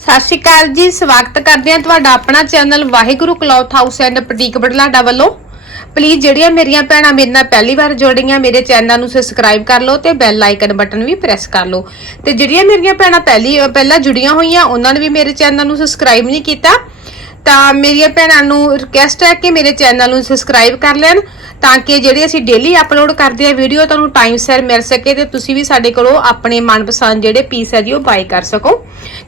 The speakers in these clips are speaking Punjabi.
ਸਤਿ ਸ਼੍ਰੀ ਅਕਾਲ ਜੀ, ਸਵਾਗਤ ਕਰਦੇ ਹਾਂ ਤੁਹਾਡਾ ਆਪਣਾ channel Waheguru cloth house and boutique Budhlada ਵੱਲੋਂ। ਪਲੀਜ਼ ਜਿਹੜੀਆਂ ਮੇਰੀਆਂ ਭੈਣਾਂ ਮੇਰੇ ਨਾਲ ਪਹਿਲੀ ਵਾਰ ਜੁੜੀਆਂ ਮੇਰੇ ਚੈਨਲ ਨੂੰ ਸਬਸਕ੍ਰਾਈਬ ਕਰ ਲਓ ਤੇ ਬੈਲ ਆਈਕਨ ਬਟਨ ਵੀ ਪ੍ਰੈਸ ਕਰ ਲਓ। ਤੇ ਜਿਹੜੀਆਂ ਮੇਰੀਆਂ ਭੈਣਾਂ ਪਹਿਲੀ ਪਹਿਲਾਂ ਜੁੜੀਆਂ ਹੋਈਆਂ, ਉਹਨਾਂ ਨੇ ਵੀ ਮੇਰੇ ਚੈਨਲ ਨੂੰ ਸਬਸਕ੍ਰਾਈਬ ਨਹੀਂ ਕੀਤਾ। ਤਾਂ ਮੇਰੀਆਂ ਭੈਣਾਂ ਨੂੰ ਰਿਕਵੈਸਟ ਹੈ ਕਿ ਮੇਰੇ ਚੈਨਲ ਨੂੰ ਸਬਸਕ੍ਰਾਈਬ ਕਰ ਲੈਣ, ਤਾਂ ਕਿ ਜਿਹੜੀ ਅਸੀਂ ਡੇਲੀ ਅਪਲੋਡ ਕਰਦੇ ਆ ਵੀਡੀਓ ਤੁਹਾਨੂੰ ਟਾਈਮ ਸਿਰ ਮਿਲ ਸਕੇ ਤੇ ਤੁਸੀਂ ਵੀ ਸਾਡੇ ਕੋਲੋਂ ਆਪਣੇ ਮਨਪਸੰਦ ਜਿਹੜੇ ਪੀਸ ਹੈ ਜੀ, ਉਹ ਬਾਈ ਕਰ ਸਕੋ।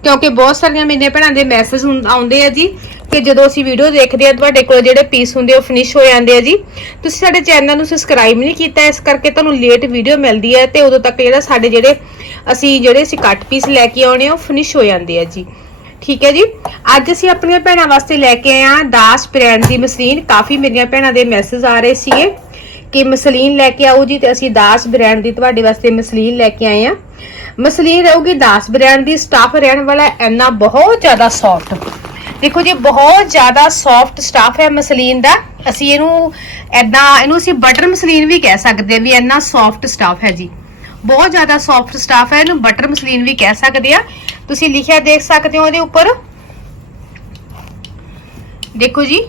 ਕਿਉਂਕਿ ਬਹੁਤ ਸਾਰੀਆਂ ਮੇਰੀਆਂ ਭੈਣਾਂ ਦੇ ਮੈਸੇਜ ਆਉਂਦੇ ਆ ਜੀ, ਕਿ ਜਦੋਂ ਅਸੀਂ ਵੀਡੀਓ ਦੇਖਦੇ ਆ ਤੁਹਾਡੇ ਕੋਲ ਜਿਹੜੇ ਪੀਸ ਹੁੰਦੇ ਉਹ ਫਿਨਿਸ਼ ਹੋ ਜਾਂਦੇ ਆ ਜੀ। ਤੁਸੀਂ ਸਾਡੇ ਚੈਨਲ ਨੂੰ ਸਬਸਕ੍ਰਾਈਬ ਨਹੀਂ ਕੀਤਾ, ਇਸ ਕਰਕੇ ਤੁਹਾਨੂੰ ਲੇਟ ਵੀਡੀਓ ਮਿਲਦੀ ਹੈ ਤੇ ਉਦੋਂ ਤੱਕ ਜਿਹੜਾ ਸਾਡੇ ਜਿਹੜੇ ਅਸੀਂ ਜਿਹੜੇ ਅਸੀਂ ਕੱਟ ਪੀਸ ਲੈ ਕੇ ਆਉਣੇ ਆ, ਉਹ ਫਿਨਿਸ਼ ਹੋ ਜਾਂਦੇ ਆ ਜੀ। ਠੀਕ ਹੈ ਜੀ। ਅੱਜ ਅਸੀਂ ਆਪਣੀਆਂ ਭੈਣਾਂ ਵਾਸਤੇ ਲੈ ਕੇ ਆਏ ਆ ਦਾਸ ਬ੍ਰਾਂਡ ਦੀ ਮਸਲੀਨ ਕਾਫੀ ਮੇਰੀਆਂ ਭੈਣਾਂ ਦੇ ਮੈਸੇਜ ਆ ਰਹੇ ਸੀਗੇ ਕਿ ਮਸਲੀਨ ਲੈ ਕੇ ਆਓ ਜੀ ਤੇ ਅਸੀਂ ਦਾਸ ਬ੍ਰਾਂਡ ਦੀ ਤੁਹਾਡੇ ਵਾਸਤੇ ਮਸਲੀਨ ਲੈ ਕੇ ਆਏ ਆ ਮਸਲੀਨ ਰਹੂਗੀ ਦਾਸ ਬ੍ਰਾਂਡ ਦੀ। ਸਟਾਫ ਰਹਿਣ ਵਾਲਾ ਇੰਨਾ ਬਹੁਤ ਜ਼ਿਆਦਾ ਸੌਫਟ ਦੇਖੋ ਜੀ, ਬਹੁਤ ਜ਼ਿਆਦਾ ਸੌਫਟ ਸਟਾਫ ਹੈ ਮਸਲੀਨ ਦਾ। ਅਸੀਂ ਇਹਨੂੰ ਐਦਾਂ ਇਹਨੂੰ ਅਸੀਂ ਬਟਰ ਮਸਲੀਨ ਵੀ ਕਹਿ ਸਕਦੇ ਆ ਵੀ ਇੰਨਾ ਸੌਫਟ ਸਟਾਫ ਹੈ ਜੀ। ਬਹੁਤ ਜ਼ਿਆਦਾ ਸੌਫਟ ਸਟਾਫ ਹੈ, ਇਹਨੂੰ ਬਟਰ ਮਸਲੀਨ ਵੀ ਕਹਿ ਸਕਦੇ ਆ। ਤੁਸੀਂ ਲਿਖਿਆ ਦੇਖ ਸਕਦੇ ਹੋ ਇਹਦੇ ਉੱਪਰ। ਦੇਖੋ ਜੀ।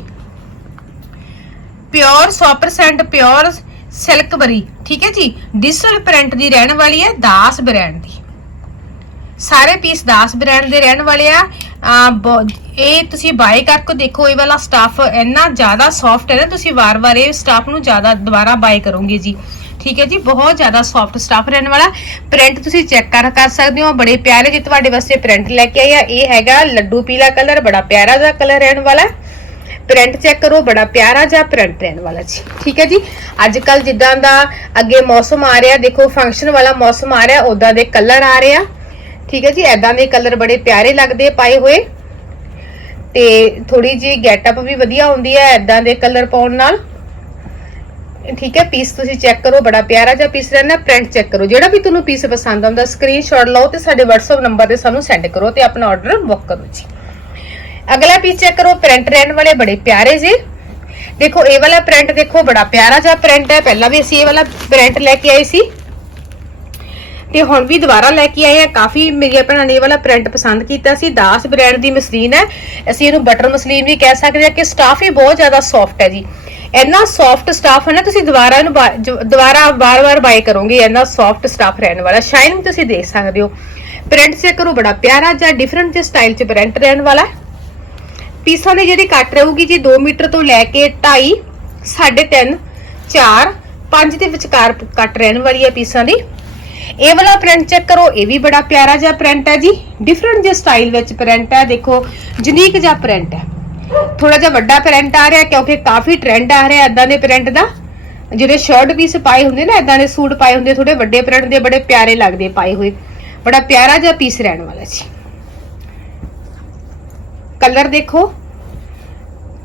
ਪਿਓਰ 100% ਪਿਓਰ ਸਿਲਕ ਬਰੀ, ਠੀਕ ਹੈ ਜੀ? ਡਿਜੀਟਲ ਪ੍ਰਿੰਟ ਦੀ ਰਹਿਣ ਵਾਲੀ ਹੈ, ਦਾਸ ਬ੍ਰਾਂਡ ਦੀ। ਸਾਰੇ ਪੀਸ ਦਾਸ ਬ੍ਰਾਂਡ ਦੇ ਰਹਿਣ ਵਾਲੇ ਆ। ਇਹ ਤੁਸੀਂ ਬਾਏ ਕਰਕੇ ਦੇਖੋ, ਇਹ ਵਾਲਾ ਸਟਾਫ ਇੰਨਾ ਜ਼ਿਆਦਾ ਸੌਫਟ ਹੈ ਨਾ, ਤੁਸੀਂ ਵਾਰ-ਵਾਰ ਇਹ ਸਟਾਫ ਨੂੰ ਜ਼ਿਆਦਾ ਦੁਬਾਰਾ ਬਾਈ ਕਰੋਗੇ ਜੀ। ਠੀਕ ਹੈ ਜੀ, ਬਹੁਤ ਜ਼ਿਆਦਾ ਸੌਫਟ ਸਟਾਫ ਰਹਿਣ ਵਾਲਾ। ਪ੍ਰਿੰਟ ਤੁਸੀਂ ਚੈੱਕ ਕਰ ਕਰ ਸਕਦੇ ਹੋ, ਬੜੇ ਪਿਆਰੇ ਜੀ ਤੁਹਾਡੇ ਵਾਸਤੇ ਪ੍ਰਿੰਟ ਲੈ ਕੇ ਆਈ ਆ। ਇਹ ਹੈਗਾ ਲੱਡੂ ਪੀਲਾ ਕਲਰ ਬੜਾ ਪਿਆਰਾ ਜਿਹਾ ਕਲਰ ਰਹਿਣ ਵਾਲਾ। ਪ੍ਰਿੰਟ ਚੈੱਕ ਕਰੋ, ਬੜਾ ਪਿਆਰਾ ਜਿਹਾ ਪ੍ਰਿੰਟ ਰਹਿਣ ਵਾਲਾ ਜੀ। ਠੀਕ ਹੈ ਜੀ ਅੱਜ ਕੱਲ ਜਿੱਦਾਂ ਦਾ ਅੱਗੇ ਮੌਸਮ ਆ ਰਿਹਾ, ਦੇਖੋ ਫੰਕਸ਼ਨ ਵਾਲਾ ਮੌਸਮ ਆ ਰਿਹਾ ਉਦਾਂ ਦੇ ਕਲਰ ਆ ਰਿਹਾ ਠੀਕ ਹੈ ਜੀ ਐਦਾਂ ਦੇ ਕਲਰ ਬੜੇ ਪਿਆਰੇ ਲੱਗਦੇ ਪਾਏ ਹੋਏ। ਤੇ ਥੋੜੀ ਜੀ ਗੈਟਅਪ ਵੀ ਵਧੀਆ ਹੁੰਦੀ ਹੈ ਐਦਾਂ ਦੇ ਕਲਰ ਪਾਉਣ ਨਾਲ। ਠੀਕ ਹੈ ਪੀਸ ਤੁਸੀਂ ਚੈੱਕ ਕਰੋ, ਬੜਾ ਪਿਆਰਾ ਜਿਹਾ ਪੀਸ ਰਹਿਣਾ ਪ੍ਰਿੰਟ ਚੈੱਕ ਕਰੋ। ਜਿਹੜਾ ਵੀ ਤੁਹਾਨੂੰ ਪੀਸ ਪਸੰਦ ਆਉਂਦਾ ਸਕਰੀਨਸ਼ਾਟ ਲਓ ਤੇ ਸਾਡੇ WhatsApp ਨੰਬਰ ਤੇ ਸਾਨੂੰ ਸੈਂਡ ਕਰੋ ਤੇ ਆਪਣਾ ਆਰਡਰ ਬੁੱਕ ਕਰੋ ਜੀ। ਅਗਲਾ ਪੀਸ ਚੈੱਕ ਕਰੋ ਪ੍ਰਿੰਟ ਰਹਿਣ ਵਾਲੇ ਬੜੇ ਪਿਆਰੇ ਜੀ। ਦੇਖੋ, ਇਹ ਵਾਲਾ ਪ੍ਰਿੰਟ ਦੇਖੋ, ਬੜਾ ਪਿਆਰਾ ਜਿਹਾ ਪ੍ਰਿੰਟ ਹੈ। ਪਹਿਲਾਂ ਵੀ ਅਸੀਂ ਇਹ ਵਾਲਾ ਪ੍ਰਿੰਟ ਲੈ ਕੇ ਆਏ ਸੀ। ਤੇ ਹੁਣ ਵੀ ਦੁਬਾਰਾ ਲੈ ਕੇ ਆਏ ਆ। ਕਾਫੀ ਮੇਰੀਆਂ ਭੈਣਾਂ ਨੇ ਇਹ ਵਾਲਾ ਪ੍ਰਿੰਟ ਪਸੰਦ ਕੀਤਾ ਸੀ। ਦਾਸ ਬ੍ਰਾਂਡ ਦੀ ਮਸਲੀਨ ਹੈ। ਅਸੀਂ ਇਹਨੂੰ ਬਟਰ ਮਸਲੀਨ ਵੀ ਕਹਿ ਸਕਦੇ ਆ ਕਿ ਸਟਾਫ ਹੀ ਬਹੁਤ ਜ਼ਿਆਦਾ ਸੌਫਟ ਹੈ ਜੀ। ਇੰਨਾ ਸੌਫਟ ਸਟਾਫ ਹੈ ਨਾ, ਤੁਸੀਂ ਦੁਬਾਰਾ ਇਹਨੂੰ ਦੁਬਾਰਾ ਵਾਰ-ਵਾਰ ਬਾਏ ਕਰੋਗੇ, ਇੰਨਾ ਸੌਫਟ ਸਟਾਫ ਰਹਿਣ ਵਾਲਾ। ਸ਼ਾਈਨਿੰਗ ਤੁਸੀਂ ਦੇਖ ਸਕਦੇ ਹੋ। ਪ੍ਰਿੰਟ ਚੈੱਕ ਕਰੋ, ਬੜਾ ਪਿਆਰਾ ਜਿਹਾ ਡਿਫਰੈਂਟ ਜਿਹਾ ਸਟਾਈਲ 'ਚ ਪ੍ਰਿੰਟ ਰਹਿਣ ਵਾਲਾ ਪੀਸਾਂ ਦੀ ਜਿਹੜੀ ਕੱਟ ਰਹੂਗੀ ਜੀ 2 ਮੀਟਰ ਤੋਂ ਲੈ ਕੇ 2.5 3.5 4 5 ਦੇ ਵਿਚਕਾਰ ਕੱਟ ਰਹਿਣ ਵਾਲੀ ਹੈ ਪੀਸਾਂ ਦੀ। ਇਹ ਵਾਲਾ ਪ੍ਰਿੰਟ ਚੈੱਕ ਕਰੋ, ਇਹ ਵੀ ਬੜਾ ਪਿਆਰਾ ਜਿਹਾ ਪ੍ਰਿੰਟ ਹੈ ਜੀ। ਡਿਫਰੈਂਟ ਜਿਹਾ ਸਟਾਈਲ ਵਿੱਚ ਪ੍ਰਿੰਟ ਹੈ, ਦੇਖੋ ਯੂਨੀਕ ਜਿਹਾ ਪ੍ਰਿੰਟ ਹੈ। ਥੋੜਾ ਜਿਹਾ ਵੱਡਾ ਪ੍ਰਿੰਟ ਆ ਰਿਹਾ ਕਿਉਂਕਿ ਕਾਫੀ ਟ੍ਰੈਂਡ ਆ ਰਿਹਾ ਇਦਾਂ ਦੇ ਪ੍ਰਿੰਟ ਦਾ। ਜਿਹੜੇ ਸ਼ਰਟ ਪੀਸ ਪਾਏ ਹੁੰਦੇ ਨਾ ਇਦਾਂ ਦੇ ਸੂਟ ਪਾਏ ਹੁੰਦੇ ਥੋੜੇ ਵੱਡੇ ਪ੍ਰਿੰਟ ਦੇ, ਬੜੇ ਪਿਆਰੇ ਲੱਗਦੇ ਪਾਏ ਹੋਏ। ਬੜਾ ਪਿਆਰਾ ਜਿਹਾ ਪੀਸ ਰਹਿਣ ਵਾਲਾ ਜੀ। ਕਲਰ ਦੇਖੋ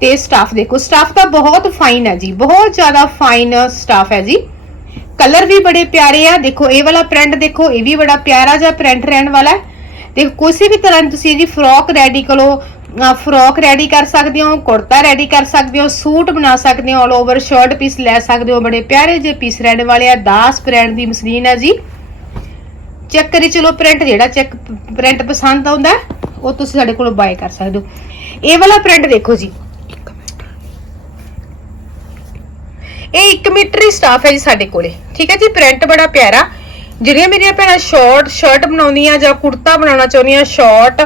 ਤੇ ਸਟਾਫ ਦੇਖੋ। ਸਟਾਫ ਤਾਂ ਬਹੁਤ ਫਾਈਨ ਹੈ ਜੀ, ਬਹੁਤ ਜ਼ਿਆਦਾ ਫਾਈਨ ਸਟਾਫ ਹੈ ਜੀ। ਕਲਰ ਵੀ ਬੜੇ ਪਿਆਰੇ ਆ। ਦੇਖੋ, ਇਹ ਵਾਲਾ ਪ੍ਰਿੰਟ ਦੇਖੋ, ਇਹ ਵੀ ਬੜਾ ਪਿਆਰਾ ਜਿਹਾ ਪ੍ਰਿੰਟ ਰਹਿਣ ਵਾਲਾ ਹੈ। ਦੇਖੋ ਕਿਸੇ ਵੀ ਤਰ੍ਹਾਂ ਤੁਸੀਂ ਇਹਦੀ ਫਰੋਕ ਰੈਡੀ ਕਰੋ ਫਰੋਕ ਰੈਡੀ ਕਰ ਸਕਦੇ ਹੋ, ਕੁੜਤਾ ਰੈਡੀ ਕਰ ਸਕਦੇ ਹੋ, ਸੂਟ ਬਣਾ ਸਕਦੇ ਹੋ ਆਲ ਓਵਰ ਸ਼ਰਟ ਪੀਸ ਲੈ ਸਕਦੇ ਹੋ, ਬੜੇ ਪਿਆਰੇ ਜਿਹੇ ਪੀਸ ਰਹਿਣ ਵਾਲੇ ਆ, ਦਾਸ ਬ੍ਰਾਂਡ ਦੀ ਮਸਲੀਨ ਹੈ ਜੀ। ਚੈੱਕ ਕਰੀ ਚਲੋ ਪ੍ਰਿੰਟ ਜਿਹੜਾ ਚੈੱਕ ਪ੍ਰਿੰਟ ਪਸੰਦ ਆਉਂਦਾ, ਉਹ ਤੁਸੀਂ ਸਾਡੇ ਕੋਲੋਂ ਬਾਏ ਕਰ ਸਕਦੇ ਹੋ। ਇਹ ਵਾਲਾ ਪ੍ਰਿੰਟ ਦੇਖੋ ਜੀ। ਇਹ 1 ਮੀਟਰ ਹੀ ਸਟਾਫ ਹੈ ਜੀ ਸਾਡੇ ਕੋਲੇ। ਠੀਕ ਹੈ ਜੀ ਪ੍ਰਿੰਟ ਬੜਾ ਪਿਆਰਾ। ਜਿਹੜੀਆਂ ਮੇਰੀਆਂ ਭੈਣਾਂ ਸ਼ਾਰਟ ਸ਼ਰਟ ਬਣਾਉਂਦੀਆਂ ਜਾਂ ਕੁੜਤਾ ਬਣਾਉਣਾ ਚਾਹੁੰਦੀਆਂ ਸ਼ਾਰਟ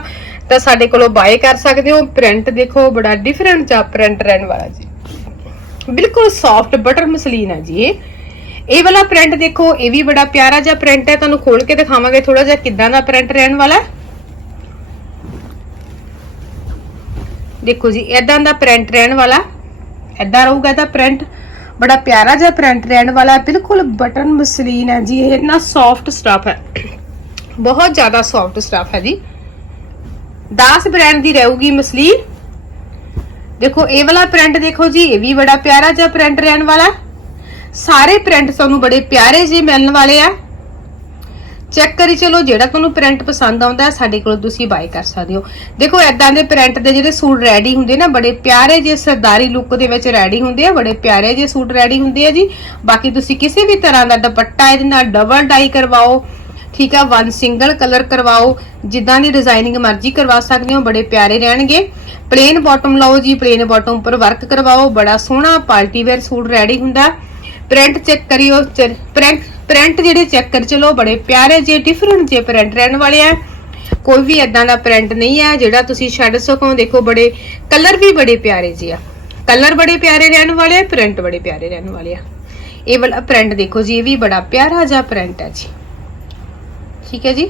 ਤਾਂ ਸਾਡੇ ਕੋਲੋਂ ਬਾਏ ਕਰ ਸਕਦੇ ਹੋ। ਪ੍ਰਿੰਟ ਦੇਖੋ, ਬੜਾ ਡਿਫਰੈਂਟ ਜਿਹਾ ਪ੍ਰਿੰਟ ਰਹਿਣ ਵਾਲਾ ਜੀ। ਬਿਲਕੁਲ ਸੌਫਟ ਬਟਰ ਮਸਲੀਨ ਹੈ ਜੀ ਇਹ। ਇਹ ਵਾਲਾ ਪ੍ਰਿੰਟ ਦੇਖੋ, ਇਹ ਵੀ ਬੜਾ ਪਿਆਰਾ ਜਿਹਾ ਪ੍ਰਿੰਟ ਹੈ। ਤੁਹਾਨੂੰ ਖੋਲ ਕੇ ਦਿਖਾਵਾਂਗੇ ਥੋੜਾ ਜਿਹਾ ਕਿੱਦਾਂ ਦਾ ਪ੍ਰਿੰਟ ਰਹਿਣ ਵਾਲਾ ਦੇਖੋ ਜੀ ਇਦਾਂ ਦਾ ਪ੍ਰਿੰਟ ਰਹਿਣ ਵਾਲਾ। ਇਦਾਂ ਰਹੂਗਾ ਇਹਦਾ ਪ੍ਰਿੰਟ ਬੜਾ ਪਿਆਰਾ ਜਿਹਾ ਪ੍ਰਿੰਟ ਰਹਿਣ ਵਾਲਾ ਹੈ। ਬਿਲਕੁਲ ਬਟਨ ਮਸਲੀਨ ਹੈ ਜੀ, ਇਹ ਨਾ ਸੌਫਟ ਸਟਫ ਹੈ। ਬਹੁਤ ਜ਼ਿਆਦਾ ਸੌਫਟ ਸਟਫ ਹੈ ਜੀ। 10 ਬ੍ਰਾਂਡ ਦੀ ਰਹੂਗੀ ਮਸਲੀਨ। ਦੇਖੋ, ਇਹ ਵਾਲਾ ਪ੍ਰਿੰਟ ਦੇਖੋ ਜੀ, ਇਹ ਵੀ ਬੜਾ ਪਿਆਰਾ ਜਿਹਾ ਪ੍ਰਿੰਟ ਰਹਿਣ ਵਾਲਾ ਸਾਰੇ ਪ੍ਰਿੰਟ ਤੁਹਾਨੂੰ ਬੜੇ ਪਿਆਰੇ ਜਿਹੇ ਮਿਲਣ ਵਾਲੇ ਆ। ਚੈੱਕ ਕਰੀ ਚਲੋ, ਜਿਹੜਾ ਤੁਹਾਨੂੰ ਪ੍ਰਿੰਟ ਪਸੰਦ ਆਉਂਦਾ ਹੈ, ਸਾਡੇ ਕੋਲ ਤੁਸੀਂ ਬਾਈ ਕਰ ਸਕਦੇ ਹੋ। ਦੇਖੋ ਐਦਾਂ ਦੇ ਪ੍ਰਿੰਟ ਦੇ ਜਿਹੜੇ ਸੂਟ ਰੈਡੀ ਹੁੰਦੇ ਨਾ, ਬੜੇ ਪਿਆਰੇ ਜਿਹੇ ਸਰਦਾਰੀ ਲੁੱਕ ਦੇ ਵਿੱਚ ਰੈਡੀ ਹੁੰਦੇ ਆ, ਬੜੇ ਪਿਆਰੇ ਜਿਹੇ ਸੂਟ ਰੈਡੀ ਹੁੰਦੇ ਆ ਜੀ। ਬਾਕੀ ਤੁਸੀਂ ਕਿਸੇ ਵੀ ਤਰ੍ਹਾਂ ਦਾ ਦੁਪੱਟਾ ਇਹਦੇ ਨਾਲ ਡਬਲ ਡਾਈ ਕਰਵਾਓ, ਠੀਕ ਆ ਵਨ ਸਿੰਗਲ ਕਲਰ ਕਰਵਾਓ, ਜਿੱਦਾਂ ਦੀ ਡਿਜ਼ਾਈਨਿੰਗ ਮਰਜ਼ੀ ਕਰਵਾ ਸਕਦੇ ਹੋ, ਬੜੇ ਪਿਆਰੇ ਰਹਿਣਗੇ। ਪਲੇਨ ਬਾਟਮ ਲਓ ਜੀ ਪਲੇਨ ਬਾਟਮ ਉੱਪਰ ਵਰਕ ਕਰਵਾਓ, ਬੜਾ ਸੋਹਣਾ ਪਾਰਟੀ ਵੇਅਰ ਸੂਟ ਰੈਡੀ ਹੁੰਦਾ। ਪ੍ਰਿੰਟ ਚੈੱਕ ਕਰਿਓ ਪ੍ਰਿੰਟ ਪ੍ਰਿੰਟ ਜਿਹੜੇ ਚੈੱਕ ਕਰ ਚਲੋ ਬੜੇ ਪਿਆਰੇ ਜੇ ਡਿਫਰੈਂਟ ਜੇ ਪ੍ਰਿੰਟ ਰਹਿਣ ਵਾਲੇ ਆ। ਕੋਈ ਵੀ ਇਦਾਂ ਦਾ ਪ੍ਰਿੰਟ ਨਹੀਂ ਹੈ ਜਿਹੜਾ ਤੁਸੀਂ ਛੱਡ ਸਕੋ। ਦੇਖੋ, ਬੜੇ ਕਲਰ ਵੀ ਬੜੇ ਪਿਆਰੇ ਜੀ ਆ। ਕਲਰ ਬੜੇ ਪਿਆਰੇ ਰਹਿਣ ਵਾਲੇ ਆ ਪ੍ਰਿੰਟ ਬੜੇ ਪਿਆਰੇ ਰਹਿਣ ਵਾਲੇ ਆ। ਇਹ ਵਾਲਾ ਪ੍ਰਿੰਟ ਦੇਖੋ ਜੀ, ਇਹ ਵੀ ਬੜਾ ਪਿਆਰਾ ਜਿਹਾ ਪ੍ਰਿੰਟ ਹੈ ਜੀ। ਠੀਕ ਹੈ ਜੀ?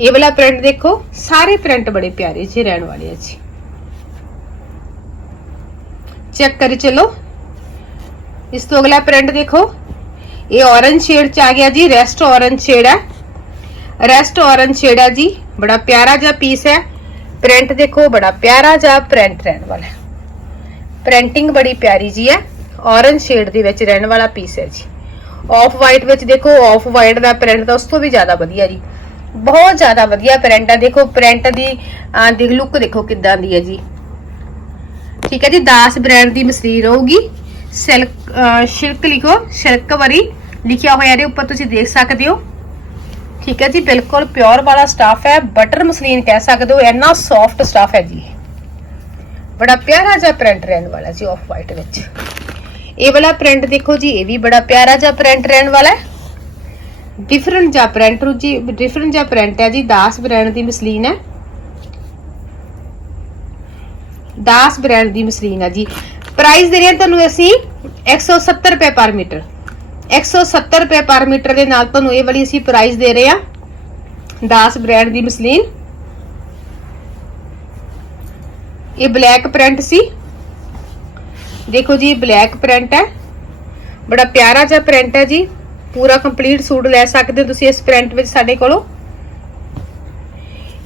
ਇਹ ਵਾਲਾ ਪ੍ਰਿੰਟ ਦੇਖੋ, ਸਾਰੇ ਪ੍ਰਿੰਟ ਬੜੇ ਪਿਆਰੇ ਜਿਹੇ ਰਹਿਣ ਵਾਲੇ ਆ ਜੀ। ਚੈੱਕ ਕਰੀ ਚਲੋ। ਇਸ ਤੋਂ ਅਗਲਾ ਪ੍ਰਿੰਟ ਦੇਖੋ। ਇਹ ਔਰੰਜ ਸ਼ੇਡ ਚ ਆ ਗਿਆ ਜੀ ਰੈਸਟ ਔਰੰਜ ਸ਼ੇਡ ਹੈ। ਰੈਸਟ ਔਰੰਜ ਸ਼ੇਡ ਹੈ ਜੀ, ਬੜਾ ਪਿਆਰਾ ਜਿਹਾ ਪੀਸ ਹੈ। ਪ੍ਰਿੰਟ ਦੇਖੋ, ਬੜਾ ਪਿਆਰਾ ਜਿਹਾ ਪ੍ਰਿੰਟ ਰਹਿਣ ਵਾਲਾ ਹੈ। ਪ੍ਰਿੰਟਿੰਗ ਬੜੀ ਪਿਆਰੀ ਜੀ ਹੈ। ਔਰੰਜ ਸ਼ੇਡ ਦੇ ਵਿੱਚ ਰਹਿਣ ਵਾਲਾ ਪੀਸ ਹੈ ਜੀ। ਆਫ ਵਾਈਟ ਵਿੱਚ ਦੇਖੋ ਆਫ ਵਾਈਟ ਦਾ ਪ੍ਰਿੰਟ ਤਾਂ ਉਸ ਤੋਂ ਵੀ ਜ਼ਿਆਦਾ ਵਧੀਆ ਜੀ। ਬਹੁਤ ਜ਼ਿਆਦਾ ਵਧੀਆ ਪ੍ਰਿੰਟ ਹੈ। ਦੇਖੋ ਪ੍ਰਿੰਟ ਦੀ ਦੀ ਲੁੱਕ ਦੇਖੋ ਕਿੱਦਾਂ ਦੀ ਹੈ ਜੀ। ਠੀਕ ਹੈ ਜੀ, ਦਾਸ ਬ੍ਰਾਂਡ ਦੀ ਮਸਲੀ ਰਹੂਗੀ ਸਿਲਕ ਸ਼ਿਲਕ ਲਿਖੋ, ਸਿਲਕ ਵਰੀ। ਲਿਖਿਆ ਹੋਇਆ ਇਹਦੇ ਉੱਪਰ ਤੁਸੀਂ ਦੇਖ ਸਕਦੇ ਹੋ। ਠੀਕ ਹੈ ਜੀ, ਬਿਲਕੁਲ ਪਿਓਰ ਵਾਲਾ ਸਟਾਫ ਹੈ। ਬਟਰ ਮਸਲੀਨ ਕਹਿ ਸਕਦੇ ਹੋ, ਇੰਨਾ ਸੌਫਟ ਸਟਾਫ ਹੈ ਜੀ। ਬੜਾ ਪਿਆਰਾ ਜਿਹਾ ਪ੍ਰਿੰਟ ਰਹਿਣ ਵਾਲਾ ਜੀ ਆਫ ਵਾਈਟ ਵਿੱਚ। ਇਹ ਵਾਲਾ ਪ੍ਰਿੰਟ ਦੇਖੋ ਜੀ, ਇਹ ਵੀ ਬੜਾ ਪਿਆਰਾ ਜਿਹਾ ਪ੍ਰਿੰਟ ਰਹਿਣ ਵਾਲਾ ਹੈ। ਡਿਫਰੈਂਟ ਜਿਹਾ ਪ੍ਰਿੰਟ ਜੀ ਡਿਫਰੈਂਟ ਜਿਹਾ ਪ੍ਰਿੰਟ ਹੈ ਜੀ, ਦਾਸ ਬ੍ਰਾਂਡ ਦੀ ਮਸਲੀਨ ਹੈ। ਦਾਸ ਬ੍ਰਾਂਡ ਦੀ ਮਸਲੀਨ ਹੈ ਜੀ। ਪ੍ਰਾਈਸ ਦੇ ਰਹੇ ਹਾਂ ਤੁਹਾਨੂੰ ਅਸੀਂ 170 ਰੁਪਏ ਪਰ ਮੀਟਰ। 170 ਰੁਪਏ ਪਰ ਮੀਟਰ ਦੇ ਨਾਲ ਤੁਹਾਨੂੰ ਇਹ ਵਾਲੀ ਅਸੀਂ ਪ੍ਰਾਈਸ ਦੇ ਰਹੇ ਹਾਂ। ਦਾਸ ਬ੍ਰਾਂਡ ਦੀ ਮਸਲੀਨ। ਇਹ ਬਲੈਕ ਪ੍ਰਿੰਟ ਸੀ। ਦੇਖੋ ਜੀ ਬਲੈਕ ਪ੍ਰਿੰਟ ਹੈ। ਬੜਾ ਪਿਆਰਾ ਜਿਹਾ ਪ੍ਰਿੰਟ ਹੈ ਜੀ। ਪੂਰਾ ਕੰਪਲੀਟ ਸੂਟ ਲੈ ਸਕਦੇ ਹੋ ਤੁਸੀਂ ਇਸ ਪ੍ਰਿੰਟ ਵਿੱਚ ਸਾਡੇ ਕੋਲੋਂ।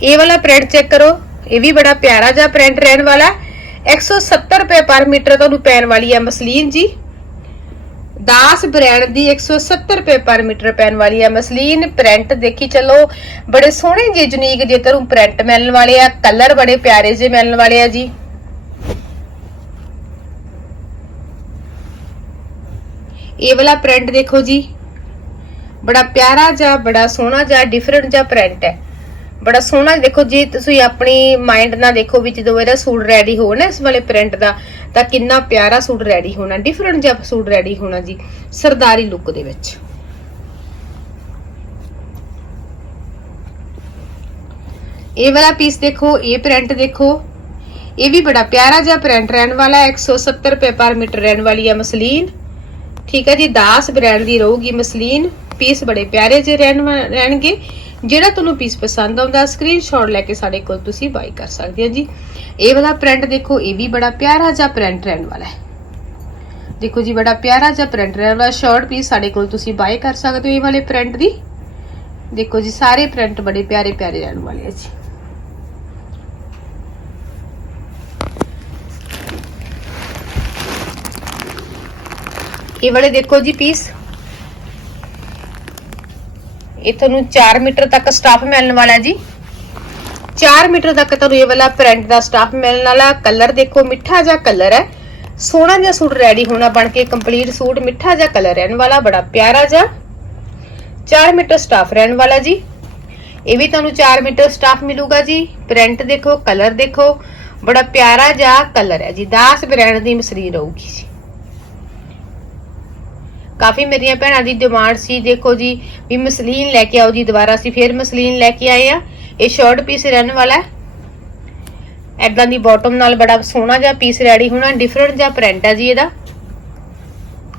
ਇਹ ਵਾਲਾ ਪ੍ਰਿੰਟ ਚੈੱਕ ਕਰੋ। ਇਹ ਵੀ ਬੜਾ ਪਿਆਰਾ ਜਿਹਾ ਪ੍ਰਿੰਟ ਰਹਿਣ ਵਾਲਾ ਹੈ। 170 ਰੁਪਏ ਪਰ ਮੀਟਰ ਤੁਹਾਨੂੰ ਪੈਣ ਵਾਲੀ ਹੈ ਮਸਲੀਨ ਜੀ। ਦਾਸ ਬ੍ਰਾਂਡ ਦੀ 170 ਰੁਪਏ ਪਰ ਮੀਟਰ ਪੈਣ ਵਾਲੀ ਹੈ ਮਸਲੀਨ। ਪ੍ਰਿੰਟ ਦੇਖੀ ਚਲੋ। ਬੜੇ ਸੋਹਣੇ ਜਿਹੇ ਯੂਨੀਕ ਜੇ ਤੁਹਾਨੂੰ ਪ੍ਰਿੰਟ ਮਿਲਣ ਵਾਲੇ ਆ। ਕਲਰ ਬੜੇ ਪਿਆਰੇ ਜਿਹੇ ਮਿਲਣ ਵਾਲੇ ਆ ਜੀ। ਇਹ ਵਾਲਾ ਪ੍ਰਿੰਟ ਦੇਖੋ ਜੀ। ਬੜਾ ਪਿਆਰਾ ਜਿਹਾ ਬੜਾ ਸੋਹਣਾ ਜਿਹਾ ਡਿਫਰੈਂਟ ਜਿਹਾ ਪ੍ਰਿੰਟ ਹੈ। ਬੜਾ ਸੋਹਣਾ ਦੇਖੋ ਜੇ ਤੁਸੀਂ ਆਪਣੀ ਮਾਈਂਡ ਨਾਲ ਦੇਖੋ ਵੀ ਜਦੋਂ ਇਹਦਾ ਸੂਟ ਰੈਡੀ ਹੋਣਾ ਇਸ ਵਾਲੇ ਪ੍ਰਿੰਟ ਦਾ, ਤਾਂ ਕਿੰਨਾ ਪਿਆਰਾ ਸੂਟ ਰੈਡੀ ਹੋਣਾ ਡਿਫਰੈਂਟ ਜਿਹਾ ਸੂਟ ਰੈਡੀ ਹੋਣਾ ਜੀ, ਸਰਦਾਰੀ ਲੁੱਕ ਦੇ ਵਿੱਚ। ਇਹ ਵਾਲਾ ਪੀਸ ਦੇਖੋ, ਇਹ ਪ੍ਰਿੰਟ ਦੇਖੋ, ਇਹ ਵੀ ਬੜਾ ਪਿਆਰਾ ਜਿਹਾ ਪ੍ਰਿੰਟ ਰਹਿਣ ਵਾਲਾ ਹੈ 170 ਰੁਪਏ ਪਰ ਮੀਟਰ ਰਹਿਣ ਵਾਲੀ ਹੈ ਮਸਲੀਨ। ਠੀਕ ਹੈ ਜੀ, ਦਾਸ ਬ੍ਰਾਂਡ ਦੀ ਰਹੂਗੀ ਮਸਲੀਨ ਪੀਸ ਬੜੇ ਪਿਆਰੇ ਜਿਹੇ ਰਹਿਣ ਰਹਿਣਗੇ। ਜਿਹੜਾ ਤੁਹਾਨੂੰ ਪੀਸ ਪਸੰਦ ਆਉਂਦਾ ਸਕਰੀਨਸ਼ਾਟ ਲੈ ਕੇ ਸਾਡੇ ਕੋਲ ਤੁਸੀਂ ਬਾਈ ਕਰ ਸਕਦੇ ਹੋ ਜੀ। ਇਹ ਵਾਲਾ ਪ੍ਰਿੰਟ ਦੇਖੋ, ਇਹ ਵੀ ਬੜਾ ਪਿਆਰਾ ਜਿਹਾ ਪ੍ਰਿੰਟ ਰਹਿਣ ਵਾਲਾ ਹੈ। ਦੇਖੋ ਜੀ, ਬੜਾ ਪਿਆਰਾ ਜਿਹਾ ਪ੍ਰਿੰਟ ਰਹਿਣ ਵਾਲਾ ਸ਼ਰਟ ਪੀਸ ਸਾਡੇ ਕੋਲ ਤੁਸੀਂ ਬਾਈ ਕਰ ਸਕਦੇ ਹੋ ਇਹ ਵਾਲੇ ਪ੍ਰਿੰਟ ਦੀ। ਦੇਖੋ ਜੀ, ਸਾਰੇ ਪ੍ਰਿੰਟ ਬੜੇ ਪਿਆਰੇ ਪਿਆਰੇ ਰਹਿਣ ਵਾਲੇ ਆ ਜੀ। ਇਹ ਵਾਲੇ ਦੇਖੋ ਜੀ ਪੀਸ ਇਹ ਤੁਹਾਨੂੰ 4 ਮੀਟਰ ਤੱਕ ਸਟਾਫ ਮਿਲਣ ਵਾਲਾ ਜੀ। 4 ਮੀਟਰ ਤੱਕ ਤੁਹਾਨੂੰ ਇਹ ਵਾਲਾ ਪ੍ਰਿੰਟ ਦਾ ਸਟਾਫ ਮਿਲਣ ਵਾਲਾ ਕਲਰ ਦੇਖੋ, ਮਿੱਠਾ ਜਿਹਾ ਕਲਰ ਹੈ। ਸੋਹਣਾ ਜਿਹਾ ਸੂਟ ਰੈਡੀ ਹੋਣਾ ਬਣ ਕੇ ਕੰਪਲੀਟ ਸੂਟ, ਮਿੱਠਾ ਜਿਹਾ ਕਲਰ ਰਹਿਣ ਵਾਲਾ, ਬੜਾ ਪਿਆਰਾ ਜਿਹਾ। 4 ਮੀਟਰ ਸਟਾਫ ਰਹਿਣ ਵਾਲਾ ਜੀ। ਇਹ ਵੀ ਤੁਹਾਨੂੰ 4 ਮੀਟਰ ਸਟਾਫ ਮਿਲੂਗਾ ਜੀ। ਪ੍ਰਿੰਟ ਦੇਖੋ ਕਲਰ ਦੇਖੋ, ਬੜਾ ਪਿਆਰਾ ਜਿਹਾ ਕਲਰ ਹੈ ਜੀ। ਦਾਸ ਬ੍ਰਾਂਡ ਦੀ ਮਸਰੀ ਰਹੂਗੀ ਜੀ। ਕਾਫੀ ਮੇਰੀਆਂ ਭੈਣਾਂ ਦੀ ਡਿਮਾਂਡ ਸੀ। ਦੇਖੋ ਜੀ, ਵੀ ਮਸਲੀਨ ਲੈ ਕੇ ਆਓ ਜੀ ਦੁਬਾਰਾ। ਅਸੀਂ ਫੇਰ ਮਸਲੀਨ ਲੈ ਕੇ ਆਏ ਆ। ਇਹ ਸ਼ਰਟ ਪੀਸ ਰਹਿਣ ਵਾਲਾ ਹੈ। ਐਦਾਂ ਦੀ ਬਾਟਮ ਨਾਲ ਬੜਾ ਸੋਹਣਾ ਜਿਹਾ ਪੀਸ ਰੈਡੀ ਹੋਣਾ। ਡਿਫਰੈਂਟ ਜਿਹਾ ਪ੍ਰਿੰਟ ਹੈ ਜੀ ਇਹਦਾ।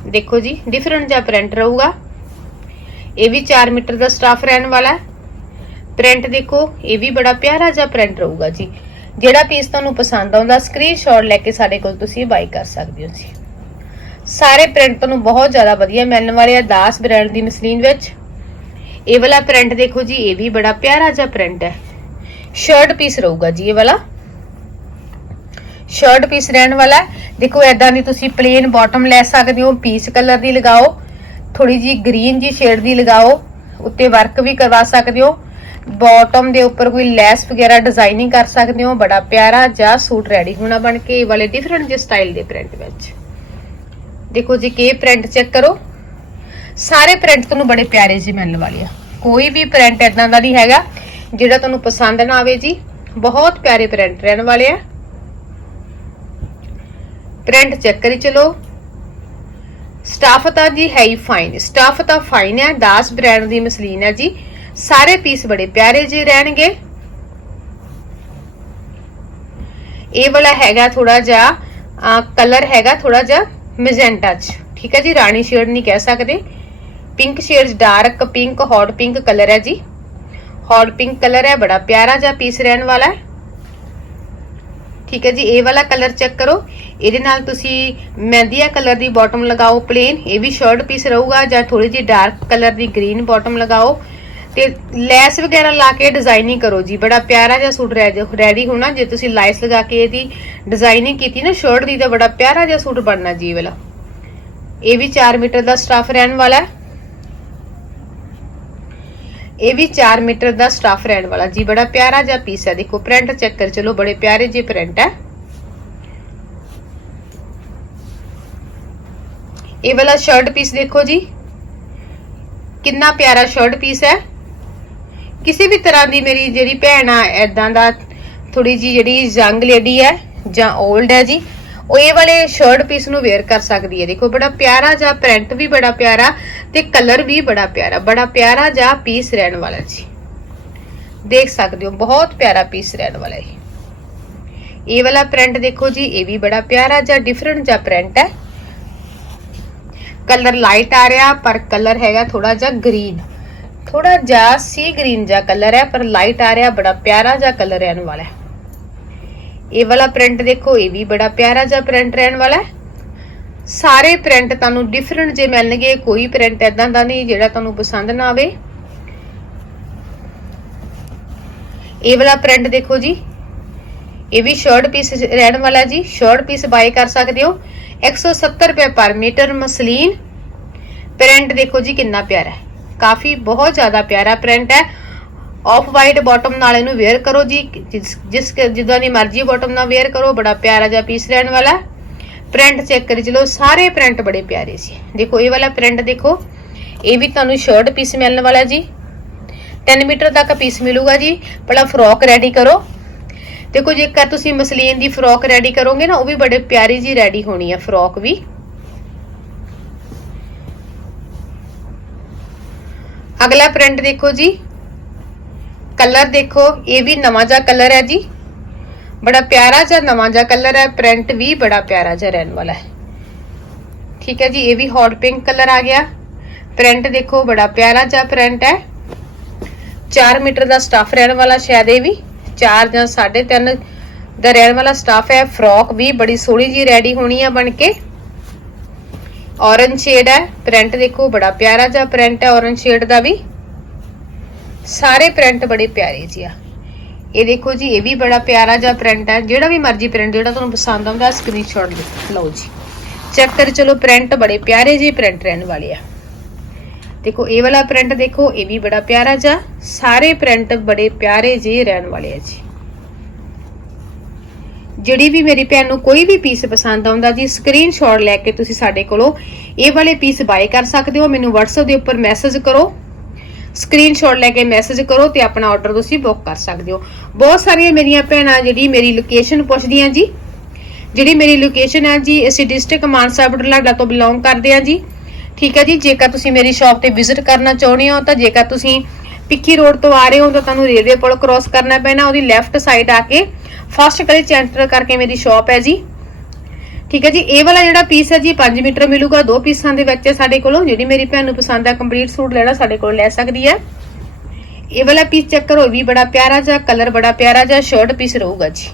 ਦੇਖੋ ਜੀ ਡਿਫਰੈਂਟ ਜਿਹਾ ਪ੍ਰਿੰਟ ਰਹੂਗਾ। ਇਹ ਵੀ 4 ਮੀਟਰ ਦਾ ਸਟਾਫ ਰਹਿਣ ਵਾਲਾ ਹੈ। ਪ੍ਰਿੰਟ ਦੇਖੋ, ਇਹ ਵੀ ਬੜਾ ਪਿਆਰਾ ਜਿਹਾ ਪ੍ਰਿੰਟ ਰਹੂਗਾ ਜੀ। ਜਿਹੜਾ ਪੀਸ ਤੁਹਾਨੂੰ ਪਸੰਦ ਆਉਂਦਾ ਸਕਰੀਨਸ਼ਾਟ ਲੈ ਕੇ ਸਾਡੇ ਕੋਲ ਤੁਸੀਂ ਬਾਈ ਕਰ ਸਕਦੇ ਹੋ ਜੀ। ਸਾਰੇ ਪ੍ਰਿੰਟ ਤੁਹਾਨੂੰ ਬਹੁਤ ਜ਼ਿਆਦਾ ਵਧੀਆ ਮਿਲਣ ਵਾਲੇ ਆ, ਦਾਸ ਬ੍ਰਾਂਡ ਦੀ ਮਸਲੀਨ ਵਿੱਚ। ਇਹ ਵਾਲਾ ਪ੍ਰਿੰਟ ਦੇਖੋ ਜੀ, ਇਹ ਵੀ ਬੜਾ ਪਿਆਰਾ ਜਿਹਾ ਪ੍ਰਿੰਟ ਹੈ। ਸ਼ਰਟ ਪੀਸ ਰਹੂਗਾ ਜੀ ਇਹ ਵਾਲਾ। ਸ਼ਰਟ ਪੀਸ ਰਹਿਣ ਵਾਲਾ ਦੇਖੋ ਐਦਾਂ ਦੀ ਤੁਸੀਂ ਪਲੇਨ ਬਾਟਮ ਲੈ ਸਕਦੇ ਹੋ ਪੀਚ ਕਲਰ ਦੀ ਲਗਾਓ। ਥੋੜੀ ਜੀ ਗ੍ਰੀਨ ਜੀ ਸ਼ੇਡ ਦੀ ਲਗਾਓ। ਉੱਤੇ ਵਰਕ ਵੀ ਕਰਵਾ ਸਕਦੇ ਹੋ। ਬਾਟਮ ਦੇ ਉੱਪਰ ਕੋਈ ਲੈਸ ਵਗੈਰਾ ਡਿਜ਼ਾਈਨਿੰਗ ਕਰ ਸਕਦੇ ਹੋ। ਬੜਾ ਪਿਆਰਾ ਜਿਹਾ ਸੂਟ ਰੈਡੀ ਹੋਣਾ ਬਣ ਕੇ, ਇਹ ਵਾਲੇ ਡਿਫਰੈਂਟ ਜਿਹੇ ਸਟਾਈਲ ਦੇ ਪ੍ਰਿੰਟ ਵਿੱਚ। ਦੇਖੋ ਜੀ, ਕੇ ਪ੍ਰਿੰਟ ਚੈੱਕ ਕਰੋ? ਸਾਰੇ ਪ੍ਰਿੰਟ ਤੁਹਾਨੂੰ ਬੜੇ ਪਿਆਰੇ ਜਿਹੇ ਮਿਲਣ ਵਾਲੇ ਆ। ਕੋਈ ਵੀ ਪ੍ਰਿੰਟ ਇਦਾਂ ਦਾ ਨਹੀਂ ਹੈਗਾ ਜਿਹੜਾ ਤੁਹਾਨੂੰ ਪਸੰਦ ਨਾ ਆਵੇ ਜੀ। ਬਹੁਤ ਪਿਆਰੇ ਪ੍ਰਿੰਟ ਰਹਿਣ ਵਾਲੇ ਆ। ਪ੍ਰਿੰਟ ਚੈੱਕ ਕਰੀ ਚਲੋ। ਸਟਾਫ ਤਾਂ ਜੀ ਹੈ ਹੀ ਫਾਈਨ ਸਟਾਫ ਤਾਂ ਫਾਈਨ ਹੈ ਦਾਸ ਬ੍ਰਾਂਡ ਦੀ ਮਸਲੀਨ ਹੈ ਜੀ। ਸਾਰੇ ਪੀਸ ਬੜੇ ਪਿਆਰੇ ਜਿਹੇ ਰਹਿਣਗੇ। ਇਹ ਵਾਲਾ ਹੈਗਾ ਥੋੜਾ ਜਿਹਾ ਕਲਰ ਹੈਗਾ ਥੋੜਾ ਜਿਹਾ ਮੈਜੈਂਟਾ ਚ। ਠੀਕ ਹੈ ਜੀ? ਰਾਣੀ ਸ਼ੇਡ ਨਹੀਂ ਕਹਿ ਸਕਦੇ। Pink shades dark, pink, hot pink colour ਹੈ ਜੀ। ਹੌਟ ਪਿੰਕ ਕਲਰ ਹੈ, ਬੜਾ ਪਿਆਰਾ ਜਿਹਾ ਪੀਸ ਰਹਿਣ ਵਾਲਾ ਹੈ। ਠੀਕ ਹੈ ਜੀ? ਇਹ ਵਾਲਾ ਕਲਰ ਚੈੱਕ ਕਰੋ। ਇਹਦੇ ਨਾਲ ਤੁਸੀਂ ਮਹਿੰਦੀਆ ਕਲਰ ਦੀ ਬਾਟਮ ਲਗਾਓ ਪਲੇਨ ਇਹ ਵੀ ਸ਼ਰਟ ਪੀਸ ਰਹੂਗਾ ਜਾਂ ਥੋੜੀ ਜਿਹੀ ਡਾਰਕ ਕਲਰ ਦੀ ਗ੍ਰੀਨ ਬਾਟਮ ਲਗਾਓ। ਤੇ ਲੈਸ ਵਗੈਰਾ ਲਾ ਕੇ ਡਿਜ਼ਾਈਨਿੰਗ ਕਰੋ ਜੀ। ਬੜਾ ਪਿਆਰਾ ਜਿਹਾ ਸੂਟ ਰੈਡੀ ਹੋਣਾ। ਜੇ ਤੁਸੀਂ ਲਾਈਸ ਲਗਾ ਕੇ ਇਹਦੀ ਡਿਜ਼ਾਈਨਿੰਗ ਕੀਤੀ ਨਾ ਸ਼ਰਟ ਦੀ, ਤਾਂ ਬੜਾ ਪਿਆਰਾ ਜਿਹਾ ਸੂਟ ਬਣਨਾ ਜੀ ਵਾਲਾ। ਇਹ ਵੀ 4 ਮੀਟਰ ਦਾ ਸਟਾਫ ਰਹਿਣ ਵਾਲਾ ਹੈ। ਇਹ ਵੀ 4 ਮੀਟਰ ਦਾ ਸਟਾਫ ਰਹਿਣ ਵਾਲਾ। ਜੀ ਬੜਾ ਪਿਆਰਾ ਜਿਹਾ ਪੀਸ ਹੈ। ਦੇਖੋ ਪ੍ਰਿੰਟ ਚੈੱਕ ਕਰ, ਚਲੋ, ਬੜੇ ਪਿਆਰੇ ਜਿਹੇ ਪ੍ਰਿੰਟ ਹੈ। ਇਹ ਵਾਲਾ ਸ਼ਰਟ ਪੀਸ ਦੇਖੋ ਜੀ। ਕਿੰਨਾ ਪਿਆਰਾ ਸ਼ਰਟ ਪੀਸ ਹੈ। ਕਿਸੇ ਵੀ ਤਰ੍ਹਾਂ ਦੀ ਮੇਰੀ ਜਿਹੜੀ ਭੈਣ ਆ ਐਦਾਂ ਦਾ ਥੋੜੀ ਜੀ ਜਿਹੜੀ ਯੰਗ ਲੇਡੀ ਹੈ ਜਾਂ 올ਡ ਹੈ ਜੀ, ਉਹ ਇਹ ਵਾਲੇ ਸ਼ਰਟ ਪੀਸ ਨੂੰ ਵੇਅਰ ਕਰ ਸਕਦੀ ਹੈ। ਦੇਖੋ, ਬੜਾ ਪਿਆਰਾ ਜਿਹਾ ਪ੍ਰਿੰਟ ਵੀ ਬੜਾ ਪਿਆਰਾ ਤੇ ਕਲਰ ਵੀ ਬੜਾ ਪਿਆਰਾ ਬੜਾ ਪਿਆਰਾ ਜਿਹਾ ਪੀਸ ਰਹਿਣ ਵਾਲਾ ਜੀ। ਦੇਖ ਸਕਦੇ ਹੋ, ਬਹੁਤ ਪਿਆਰਾ ਪੀਸ ਰਹਿਣ ਵਾਲਾ ਹੈ ਇਹ ਵਾਲਾ ਪ੍ਰਿੰਟ ਦੇਖੋ ਜੀ, ਇਹ ਵੀ ਬੜਾ ਪਿਆਰਾ ਜਾਂ ਡਿਫਰੈਂਟ ਜਿਹਾ ਪ੍ਰਿੰਟ ਹੈ। ਕਲਰ ਲਾਈਟ ਆ ਰਿਹਾ, ਪਰ ਕਲਰ ਹੈਗਾ ਥੋੜਾ ਜਿਹਾ ਗ੍ਰੀਨ ਥੋੜਾ ਜਿਹਾ ਸੀ ਗ੍ਰੀਨ ਜਿਹਾ ਕਲਰ ਹੈ, ਪਰ ਲਾਈਟ ਆ ਰਿਹਾ, ਬੜਾ ਪਿਆਰਾ ਜਿਹਾ ਕਲਰ ਰਹਿਣ ਵਾਲਾ ਹੈ। ਇਹ ਵਾਲਾ ਪ੍ਰਿੰਟ ਦੇਖੋ, ਇਹ ਵੀ ਬੜਾ ਪਿਆਰਾ ਜਿਹਾ ਪ੍ਰਿੰਟ ਰਹਿਣ ਵਾਲਾ ਹੈ। ਸਾਰੇ ਪ੍ਰਿੰਟ ਤੁਹਾਨੂੰ ਡਿਫਰੈਂਟ ਜੇ ਮਿਲਣਗੇ, ਕੋਈ ਪ੍ਰਿੰਟ ਐਦਾਂ ਦਾ ਨਹੀਂ ਜਿਹੜਾ ਤੁਹਾਨੂੰ ਪਸੰਦ ਨਾ ਆਵੇ। ਇਹ ਵਾਲਾ ਪ੍ਰਿੰਟ ਦੇਖੋ ਜੀ। ਇਹ ਵੀ ਸ਼ਰਟ ਪੀਸ ਰਹਿਣ ਵਾਲਾ ਜੀ। ਸ਼ਰਟ ਪੀਸ ਬਾਈ ਕਰ ਸਕਦੇ ਹੋ। 170 ਰੁਪਏ ਪਰ ਮੀਟਰ ਮਸਲੀਨ। ਪ੍ਰਿੰਟ ਦੇਖੋ ਜੀ, ਕਿੰਨਾ ਪਿਆਰਾ ਹੈ। ਕਾਫੀ ਬਹੁਤ ਜ਼ਿਆਦਾ ਪਿਆਰਾ ਪ੍ਰਿੰਟ ਹੈ। ਆਫ ਵਾਈਟ ਬਾਟਮ ਨਾਲ ਇਹਨੂੰ ਵੇਅਰ ਕਰੋ ਜੀ, ਜਿਸ ਜਿਸ ਜਿੱਦਾਂ ਦੀ ਮਰਜ਼ੀ ਬਾਟਮ ਨਾਲ ਵੇਅਰ ਕਰੋ, ਬੜਾ ਪਿਆਰਾ ਜਿਹਾ ਪੀਸ ਰਹਿਣ ਵਾਲਾ ਪ੍ਰਿੰਟ ਚੈੱਕ ਕਰੀ ਚਲੋ, ਸਾਰੇ ਪ੍ਰਿੰਟ ਬੜੇ ਪਿਆਰੇ ਸੀ। ਦੇਖੋ, ਇਹ ਵਾਲਾ ਪ੍ਰਿੰਟ ਦੇਖੋ, ਇਹ ਵੀ ਤੁਹਾਨੂੰ ਸ਼ਰਟ ਪੀਸ ਮਿਲਣ ਵਾਲਾ ਜੀ। 3 ਮੀਟਰ ਤੱਕ ਪੀਸ ਮਿਲੂਗਾ ਜੀ। ਪਹਿਲਾਂ ਫਰੋਕ ਰੈਡੀ ਕਰੋ। ਦੇਖੋ, ਜੇਕਰ ਤੁਸੀਂ ਮਸਲੀਨ ਦੀ ਫਰੋਕ ਰੈਡੀ ਕਰੋਗੇ ਨਾ, ਉਹ ਵੀ ਬੜੇ ਪਿਆਰੀ ਜੀ ਰੈਡੀ ਹੋਣੀ ਹੈ ਫਰੋਕ ਵੀ। ਅਗਲਾ ਪ੍ਰਿੰਟ ਦੇਖੋ ਜੀ। ਕਲਰ ਦੇਖੋ, ਇਹ ਵੀ ਨਵਾਂ ਜਿਹਾ ਕਲਰ ਹੈ ਜੀ। ਬੜਾ ਪਿਆਰਾ ਜਿਹਾ ਨਵਾਂ ਜਿਹਾ ਕਲਰ ਹੈ। ਪ੍ਰਿੰਟ ਵੀ ਬੜਾ ਪਿਆਰਾ ਜਿਹਾ ਰਹਿਣ ਵਾਲਾ ਹੈ। ਠੀਕ ਹੈ ਜੀ, ਇਹ ਵੀ ਹੌਟ ਪਿੰਕ ਕਲਰ ਆ ਗਿਆ। ਪ੍ਰਿੰਟ ਦੇਖੋ, ਬੜਾ ਪਿਆਰਾ ਜਿਹਾ ਪ੍ਰਿੰਟ ਹੈ। 4 ਮੀਟਰ ਦਾ ਸਟਾਫ ਰਹਿਣ ਵਾਲਾ ਸ਼ਾਇਦ ਇਹ ਵੀ। 4 ਜਾਂ 3.5 ਦਾ ਰਹਿਣ ਵਾਲਾ ਸਟਾਫ ਹੈ। ਫਰੋਕ ਵੀ ਬੜੀ ਸੋਹਣੀ ਜੀ ਰੈਡੀ ਹੋਣੀ ਆ ਬਣ ਕੇ। ਔਰੰਜ ਸ਼ੇਡ ਹੈ ਪ੍ਰਿੰਟ ਦੇਖੋ, ਬੜਾ ਪਿਆਰਾ ਜਿਹਾ ਪ੍ਰਿੰਟ ਹੈ ਔਰੰਜ ਸ਼ੇਡ ਦਾ ਵੀ। ਸਾਰੇ ਪ੍ਰਿੰਟ ਬੜੇ ਪਿਆਰੇ ਜੀ ਆ। ਇਹ ਦੇਖੋ ਜੀ, ਇਹ ਵੀ ਬੜਾ ਪਿਆਰਾ ਜਿਹਾ ਪ੍ਰਿੰਟ ਹੈ। ਜਿਹੜਾ ਵੀ ਮਰਜ਼ੀ ਪ੍ਰਿੰਟ ਜਿਹੜਾ ਤੁਹਾਨੂੰ ਪਸੰਦ ਆਉਂਦਾ ਸਕਰੀਨਸ਼ਾਟ ਲਓ ਜੀ। ਚੈੱਕ ਕਰ, ਚਲੋ ਪ੍ਰਿੰਟ ਬੜੇ ਪਿਆਰੇ ਜਿਹੇ ਪ੍ਰਿੰਟ ਰਹਿਣ ਵਾਲੇ ਆ। ਦੇਖੋ, ਇਹ ਵਾਲਾ ਪ੍ਰਿੰਟ ਦੇਖੋ, ਇਹ ਵੀ ਬੜਾ ਪਿਆਰਾ ਜਿਹਾ। ਸਾਰੇ ਪ੍ਰਿੰਟ ਬੜੇ ਪਿਆਰੇ ਜਿਹੇ ਰਹਿਣ ਵਾਲੇ ਆ ਜੀ। ਜਿਹੜੀ ਵੀ ਮੇਰੀ ਭੈਣ ਨੂੰ ਕੋਈ ਵੀ ਪੀਸ ਪਸੰਦ ਆਉਂਦਾ ਜੀ ਸਕਰੀਨਸ਼ਾਟ ਲੈ ਕੇ ਤੁਸੀਂ ਸਾਡੇ ਕੋਲੋਂ ਇਹ ਵਾਲੇ ਪੀਸ ਬਾਏ ਕਰ ਸਕਦੇ ਹੋ। ਮੈਨੂੰ WhatsApp ਦੇ ਉੱਪਰ ਮੈਸੇਜ ਕਰੋ। ਸਕਰੀਨਸ਼ਾਟ ਲੈ ਕੇ ਮੈਸੇਜ ਕਰੋ ਤੇ ਆਪਣਾ ਆਰਡਰ ਤੁਸੀਂ ਬੁੱਕ ਕਰ ਸਕਦੇ ਹੋ। ਬਹੁਤ ਸਾਰੀਆਂ ਮੇਰੀਆਂ ਭੈਣਾਂ ਜਿਹੜੀ ਮੇਰੀ ਲੋਕੇਸ਼ਨ ਪੁੱਛਦੀਆਂ ਜੀ। ਜਿਹੜੀ ਮੇਰੀ ਲੋਕੇਸ਼ਨ ਹੈ ਜੀ, ਅਸੀਂ ਡਿਸਟ੍ਰਿਕਟ ਮਾਨਸਾ ਬੁਢਲਾਡਾ ਤੋਂ ਬਿਲੋਂਗ ਕਰਦੇ ਹਾਂ ਜੀ। ਠੀਕ ਹੈ ਜੀ, ਜੇਕਰ ਤੁਸੀਂ ਮੇਰੀ ਸ਼ਾਪ ਤੇ ਵਿਜ਼ਿਟ ਕਰਨਾ ਚਾਹੁੰਦੇ ਹੋ, ਤਾਂ ਜੇਕਰ ਤੁਸੀਂ ਪਿੱਕੀ ਰੋਡ ਤੋਂ ਆ ਰਹੇ ਹੋ, ਤਾਂ ਤੁਹਾਨੂੰ ਰੇਲਵੇ ਪੁਲ ਕ੍ਰੋਸ ਕਰਨਾ ਪੈਣਾ, ਉਹਦੀ ਲੈਫਟ ਸਾਈਡ ਆ ਕੇ ਫਸਟ ਗਲੀ ਚ ਕਰਕੇ ਮੇਰੀ ਸ਼ਾਪ ਹੈ ਜੀ। ਠੀਕ ਹੈ ਜੀ, ਇਹ ਵਾਲਾ ਜਿਹੜਾ ਪੀਸ ਹੈ ਜੀ 5 ਮੀਟਰ ਮਿਲੂਗਾ, ਦੋ ਪੀਸਾਂ ਦੇ ਵਿੱਚ ਸਾਡੇ ਕੋਲੋਂ, ਜਿਹੜੀ ਮੇਰੀ ਭੈਣ ਨੂੰ ਪਸੰਦ ਆ ਕੰਪਲੀਟ ਸੂਟ ਲੈਣਾ, ਸਾਡੇ ਕੋਲ ਲੈ ਸਕਦੀ ਹੈ। ਇਹ ਵਾਲਾ ਪੀਸ ਚੈੱਕ ਕਰੋ ਵੀ ਬੜਾ ਪਿਆਰਾ ਜਿਹਾ ਕਲਰ ਬੜਾ ਪਿਆਰਾ ਜਿਹਾ ਸ਼ਰਟ ਪੀਸ ਰਹੂਗਾ ਜੀ।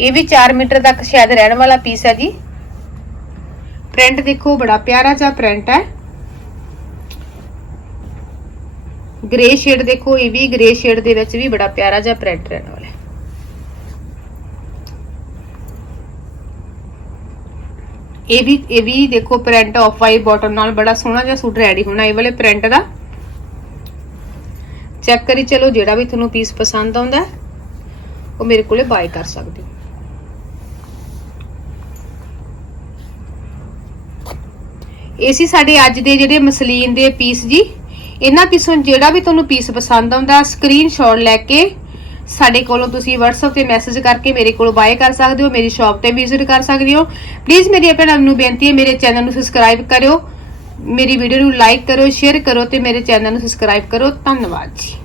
ਇਹ ਵੀ 4 ਮੀਟਰ ਤੱਕ ਸ਼ਾਇਦ ਰਹਿਣ ਵਾਲਾ ਪੀਸ ਹੈ ਜੀ। ਪ੍ਰਿੰਟ ਦੇਖੋ, ਬੜਾ ਪਿਆਰਾ ਜਿਹਾ ਪ੍ਰਿੰਟ ਹੈ। ਗ੍ਰੇ ਸ਼ੇਡ ਦੇਖੋ, ਇਹ ਵੀ ਗ੍ਰੇ ਸ਼ੇਡ ਦੇ ਵਿੱਚ ਵੀ ਬੜਾ ਪਿਆਰਾ ਜਿਹਾ ਪ੍ਰਿੰਟ ਰਹਿਣ ਵਾਲਾ ਹੈ। ਇਹ ਵੀ ਇਹ ਵੀ ਦੇਖੋ ਪ੍ਰਿੰਟ ਆਫ ਵਾਈਟ ਬਾਟਮ ਨਾਲ ਬੜਾ ਸੋਹਣਾ ਜਿਹਾ ਸੂਟ ਰੈਡੀ ਹੋਣਾ, ਇਹ ਵਾਲੇ ਪ੍ਰਿੰਟ ਦਾ। ਚੈੱਕ ਕਰੀ, ਚਲੋ, ਜਿਹੜਾ ਵੀ ਤੁਹਾਨੂੰ ਪੀਸ ਪਸੰਦ ਆਉਂਦਾ, ਉਹ ਮੇਰੇ ਕੋਲੇ ਬਾਏ ਕਰ ਸਕਦੇ ਹੋ। ਇਹ ਸੀ ਸਾਡੇ ਅੱਜ ਦੇ ਜਿਹੜੇ ਮਸਲੀਨ ਦੇ ਪੀਸ ਜੀ। ਇਹਨਾਂ ਪੀਸੋਂ ਜਿਹੜਾ ਵੀ ਤੁਹਾਨੂੰ ਪੀਸ ਪਸੰਦ ਆਉਂਦਾ ਸਕਰੀਨਸ਼ਾਟ ਲੈ ਕੇ ਸਾਡੇ ਕੋਲੋਂ ਤੁਸੀਂ WhatsApp ਤੇ ਮੈਸੇਜ ਕਰਕੇ ਮੇਰੇ ਕੋਲ ਬਾਏ ਕਰ ਸਕਦੇ ਹੋ, ਮੇਰੀ ਸ਼ਾਪ ਤੇ ਵਿਜ਼ਿਟ ਕਰ ਸਕਦੇ ਹੋ। ਪਲੀਜ਼ ਮੇਰੀ ਭੈਣਾਂ ਨੂੰ ਬੇਨਤੀ ਹੈ, ਮੇਰੇ ਚੈਨਲ ਨੂੰ ਸਬਸਕ੍ਰਾਈਬ ਕਰਿਓ। ਮੇਰੀ ਵੀਡੀਓ ਨੂੰ ਲਾਈਕ ਕਰੋ ਸ਼ੇਅਰ ਕਰੋ ਤੇ ਮੇਰੇ ਚੈਨਲ ਨੂੰ ਸਬਸਕ੍ਰਾਈਬ ਕਰੋ ਧੰਨਵਾਦ ਜੀ।